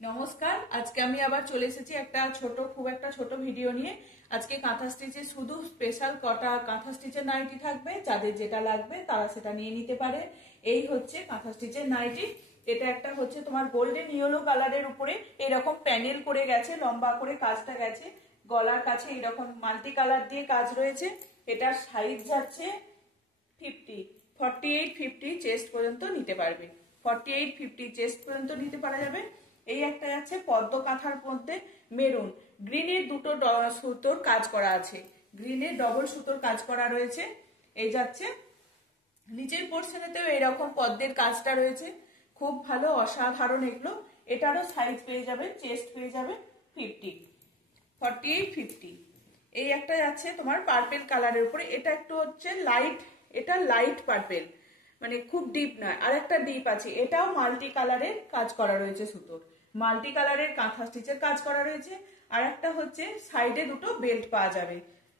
নমস্কার, আজকে আমি আবার চলে এসেছি একটা খুব একটা ছোট ভিডিও নিয়ে। আজকে কাঁথা স্টিচে শুধু স্পেশাল কটা কাঁথা স্টিচের নাইটি থাকবে, যাদের যেটা লাগবে তারা সেটা নিয়ে নিতে পারে। এই হচ্ছে কাঁথা স্টিচের নাইটি। এটা একটা হচ্ছে তোমার গোল্ডেন ইয়েলো কালারের উপরে এরকম প্যানেল করে গেছে, লম্বা করে কাজটা গেছে, গলার কাছে এরকম মাল্টি কালার দিয়ে কাজ রয়েছে। এটার সাইজ যাচ্ছে 48-50 চেস্ট পর্যন্ত নিতে পারবে। 48-50 চেস্ট পর্যন্ত নিতে পারা যাবে। এই একটা যাচ্ছে পদ্ম কাঁথার মধ্যে মেরুন গ্রিনের দুটো সুতোর কাজ করা আছে, গ্রিনের ডবল সুতোর কাজ করা রয়েছে। এই যাচ্ছে নিচের পোর্শনেতেও এরকম পদ্মের কাজটা রয়েছে, খুব ভালো অসাধারণ এগুলো। এটারও সাইজ পেয়ে যাবে, চেস্ট পেয়ে যাবে 48-50। এই একটা যাচ্ছে তোমার পার্পেল কালারের উপরে, এটা একটু হচ্ছে লাইট, এটা লাইট পার্পেল, মানে খুব ডিপ নয়। আর একটা ডিপ আছে, এটাও মাল্টি কালারের কাজ করা রয়েছে, সুতোর মাল্টি কালারের কাঁথা স্টিচের কাজ করা রয়েছে। আর একটা হচ্ছে সাইডে দুটো বেল্ট পাওয়া যাবে,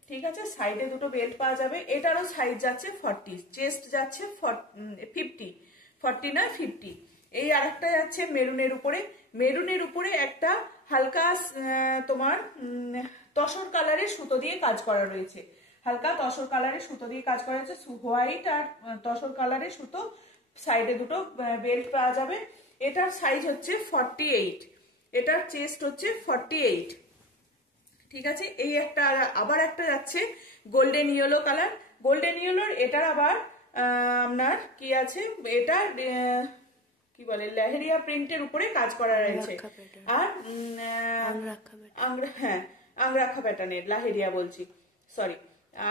ঠিক আছে, সাইডে দুটো বেল্ট পাওয়া যাবে। এটারও সাইজ যাচ্ছে 40, চেস্ট যাচ্ছে 40 না 50। এই আরেকটা যাচ্ছে মেরুনের উপরে, মেরুনের উপরে একটা হালকা তোমার তসর কালারের সুতো দিয়ে কাজ করা রয়েছে, হালকা তসর কালারের সুতো দিয়ে কাজ করা হয়েছে, হোয়াইট আর তসর কালারের সুতো। সাইডে দুটো বেল্ট পাওয়া যাবে। এটার সাইজ হচ্ছে 48, এটার চেস্ট হচ্ছে 48, ঠিক আছে। এই একটা আবার একটা যাচ্ছে গোল্ডেন ইয়েলো কালার, গোল্ডেন ইয়েলোর এটার আবার আপনার কি আছে, এটা কি বলে লেহেরিয়া প্রিন্টের উপরে কাজ করা রয়েছে। আর হ্যাঁ, আংরাখা প্যাটার্নের, লাহেরিয়া বলছি, সরি।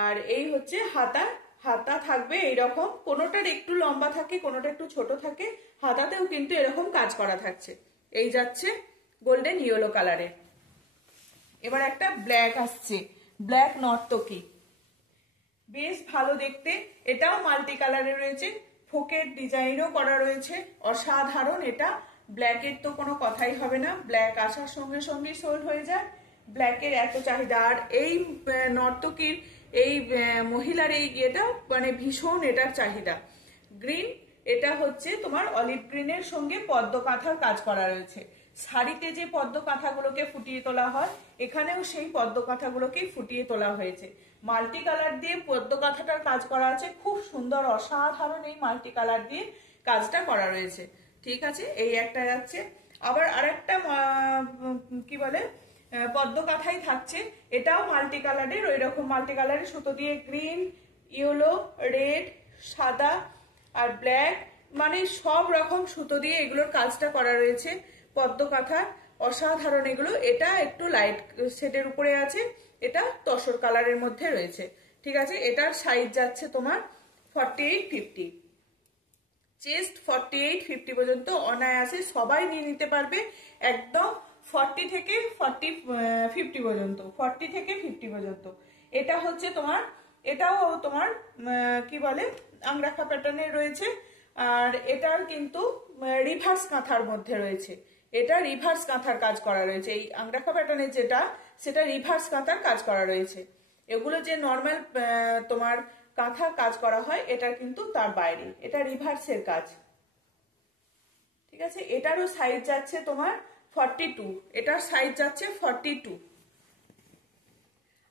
আর এই হচ্ছে হাতা, হাতা থাকবে এইরকম, কোনোটার একটু লম্বা থাকে, কোনোটা একটু ছোট থাকে, হাতাতেও কিন্তু এরকম কাজ করা থাকছে। এই যাচ্ছে গোল্ডেন ইয়েলো কালারের। এবার একটা ব্ল্যাক আসছে, ব্ল্যাক নর্তকী, বেশ ভালো দেখতে, এটাও মাল্টি কালারে রয়েছে, ফোকের ডিজাইনও করা রয়েছে, অসাধারণ। এটা ব্ল্যাকের তো কোনো কথাই হবে না, ব্ল্যাক আসার সঙ্গে সঙ্গে সোল্ড হয়ে যায়, ব্ল্যাকের এত চাহিদা। আর এই নর্তকীর এই মহিলার এই ইয়েটা মানে ভীষণ এটার চাহিদা। গ্রিন, এটা হচ্ছে তোমার অলিভ গ্রিনের সঙ্গে পদ্ম কাঁথার কাজ করা রয়েছে। শাড়িতে যে পদ্ম কাঁথাগুলোকে ফুটিয়ে তোলা হয়, এখানেও সেই পদ্ম কাঁথাগুলোকেই ফুটিয়ে তোলা হয়েছে। মাল্টি কালার দিয়ে পদ্ম কাঁথাটার কাজ করা আছে, খুব সুন্দর অসাধারণ এই মাল্টি কালার দিয়ে কাজটা করা রয়েছে, ঠিক আছে। এই একটা যাচ্ছে। আবার আরেকটা কি বলে পদ্ম কাঁথাই থাকছে, এটাও মাল্টি কালারের, ওই রকম মাল্টি কালারের সুতো দিয়ে গ্রিন, ইয়েলো, রেড, সাদা আর ব্ল্যাক, মানে সব রকম সুতো দিয়ে এগুলোর কাজটা করা রয়েছে পদ্ম কাঁথা, অসাধারণ এগুলো। এটা একটু লাইট শেডের উপরে আছে, এটা তসর কালারের মধ্যে রয়েছে, ঠিক আছে। এটার সাইজ যাচ্ছে তোমার 48-50, চেস্ট 48-50 পর্যন্ত অনায়াসে সবাই নিয়ে নিতে পারবে, একদম 40 থেকে 50 পর্যন্ত, 40 থেকে 50 পর্যন্ত। এটা হচ্ছে তোমার, এটাও তোমার কি বলে আংরাখা প্যাটার্নের রয়েছে। আর এটার কিন্তু রিভার্স কাঁথার মধ্যে রয়েছে, এটা রিভার্স কাঁথার কাজ করা রয়েছে। এই আংরাখা প্যাটার্নের যেটা, সেটা রিভার্স কাঁথার কাজ করা রয়েছে। এগুলো যে নর্মাল তোমার কাঁথার কাজ করা হয়, এটা কিন্তু তার বাইরে, এটা রিভার্সের কাজ, ঠিক আছে। এটারও সাইজ যাচ্ছে তোমার 42, এটার সাইজ যাচ্ছে 42।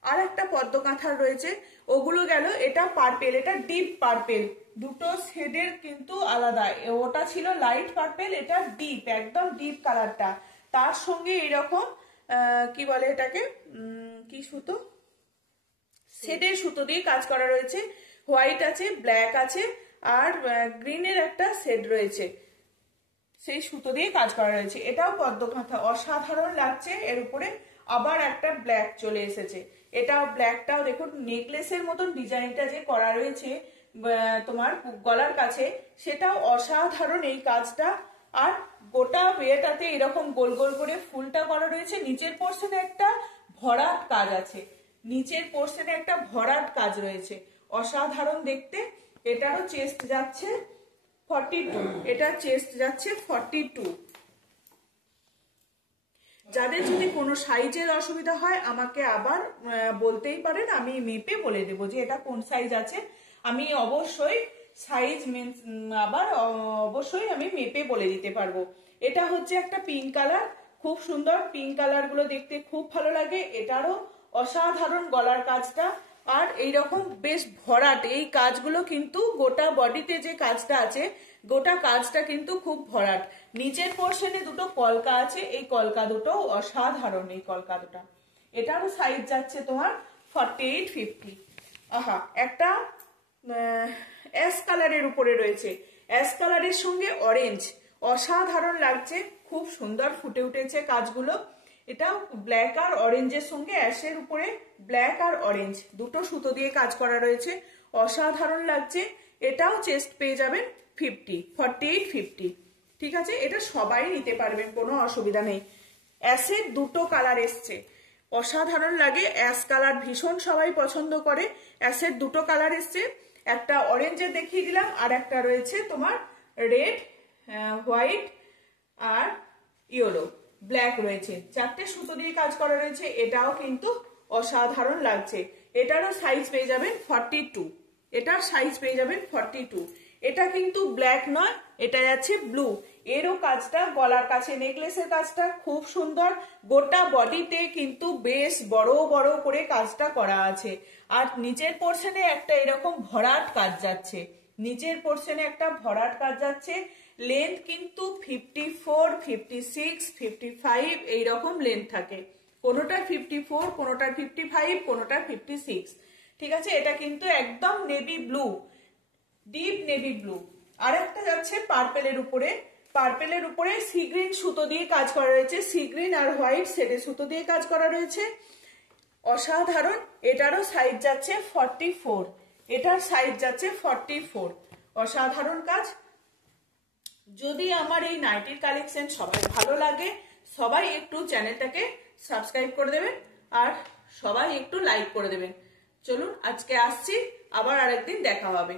আর একটা পদ্ম কাঁথার রয়েছে, ওগুলো গেল। এটা পার্পেল, এটা ডিপ পার্পেল, দুটো শেডের কিন্তু আলাদা, ওটা ছিল লাইট পার্পেল, এটা ডিপ, একদম ডিপ কালারটা। তার সঙ্গে এরকম কি বলে এটাকে, কি সুতো, শেডের সুতো দিয়ে কাজ করা রয়েছে, হোয়াইট আছে, ব্ল্যাক আছে, আর গ্রিনের একটা শেড রয়েছে, সেই সুতো দিয়ে কাজ করা রয়েছে। এটাও পদ্ম কাঁথা, অসাধারণ লাগছে এর উপরে। আবার একটা ব্ল্যাক চলে এসেছে, এটাও ব্ল্যাকটাও দেখুন, নেকলেসের মতন ডিজাইনটা যে করা রয়েছে তোমার গলার কাছে, সেটাও অসাধারণ এই কাজটা। আর গোটা বিয়েটাতে এরকম গোল গোল করে ফুলটা করা রয়েছে, নিচের পোর্শনে একটা ভরাট কাজ আছে, নিচের পোর্শনে একটা ভরাট কাজ রয়েছে, অসাধারণ দেখতে। এটারও চেস্ট যাচ্ছে 42, এটা চেস্ট যাচ্ছে 42। যাদের যদি কোনো সাইজের অসুবিধা হয় আমাকে আবার বলতেই পারেন, আমি মেপে বলে দেবো যে এটা কোন সাইজ আছে। আমি অবশ্যই সাইজ আবার অবশ্যই আমি মেপে বলে দিতে পারবো। এটা হচ্ছে একটা পিঙ্ক কালার, খুব সুন্দর, পিঙ্ক কালার গুলো দেখতে খুব ভালো লাগে। এটারও অসাধারণ গলার কাজটা, আর এইরকম বেশ ভরাট এই কাজগুলো কিন্তু গোটা বডিতে যে কাজটা আছে গোটা কাজটা কিন্তু খুব ভরাট। নিচের পোর্শনে দুটো কলকা আছে, এই কলকা দুটো অসাধারণ, এই কলকা দুটো। এটারও সাইজ যাচ্ছে তোমার 48-50। আহা, একটা অ্যাশ কালারের উপরে রয়েছে, অ্যাশ কালারের সঙ্গে অরেঞ্জ, অসাধারণ লাগছে, খুব সুন্দর ফুটে উঠেছে কাজগুলো। এটা ব্ল্যাক আর অরেঞ্জের সঙ্গে অ্যাশের উপরে ব্ল্যাক আর অরেঞ্জ দুটো সুতো দিয়ে কাজ করা রয়েছে, অসাধারণ লাগছে। এটাও চেস্ট পেয়ে যাবেন 48-50। ঠিক আছে, এটা সবাই নিতে পারবেন, কোনো অসুবিধা নেই। অ্যাশের দুটো কালার এসছে, অসাধারণ লাগে, অ্যাশ কালার ভীষণ সবাই পছন্দ করে। অ্যাশের দুটো কালার এসছে, একটা অরেঞ্জের দেখিয়ে দিলাম, আর একটা রয়েছে তোমার রেড, হোয়াইট আর ইয়েলো, ব্ল্যাক রয়েছে, চারটে সুতো দিয়ে কাজ করা রয়েছে। এটাও কিন্তু অসাধারণ লাগছে। এটারও সাইজ পেয়ে যাবেন 42, এটার সাইজ পেয়ে যাবেন 42। এটা কিন্তু ব্ল্যাক নয়, এটা যাচ্ছে ব্লু। এরও কাজটা, গলার কাছে নেকলেসের কাজটা খুব সুন্দর, গোটা বডিতে কিন্তু বেশ বড় বড় করে কাজটা করা আছে। আর নিচের পোর্শনে একটা এরকম ভরাট কাজ যাচ্ছে, নিচের পোর্শনে একটা ভরাট কাজ যাচ্ছে। লেন্থ কিন্তু 54, 56, 55 এইরকম লেন্থ থাকে, কোনোটা 54, কোনোটা 55, কোনোটা 56। ঠিক আছে, এটা কিন্তু একদম navy blue, deep navy blue. আর একটা যাচ্ছে পার্পেলের উপরে, পার্পেলের উপরে সি গ্রিন সুতো দিয়ে কাজ করা রয়েছে, সি গ্রিন আর হোয়াইট শেডের সুতো দিয়ে কাজ করা রয়েছে, অসাধারণ। এটারও সাইজ যাচ্ছে 44, এটার সাইজ যাচ্ছে 44, অসাধারণ কাজ। যদি আমার এই নাইটির কালেকশন সবাই ভালো লাগে, সবাই একটু চ্যানেলটাকে সাবস্ক্রাইব করে দেবেন আর সবাই একটু লাইক করে দেবেন। চলুন, আজকে আসছি, আবার আরেকদিন দেখা হবে।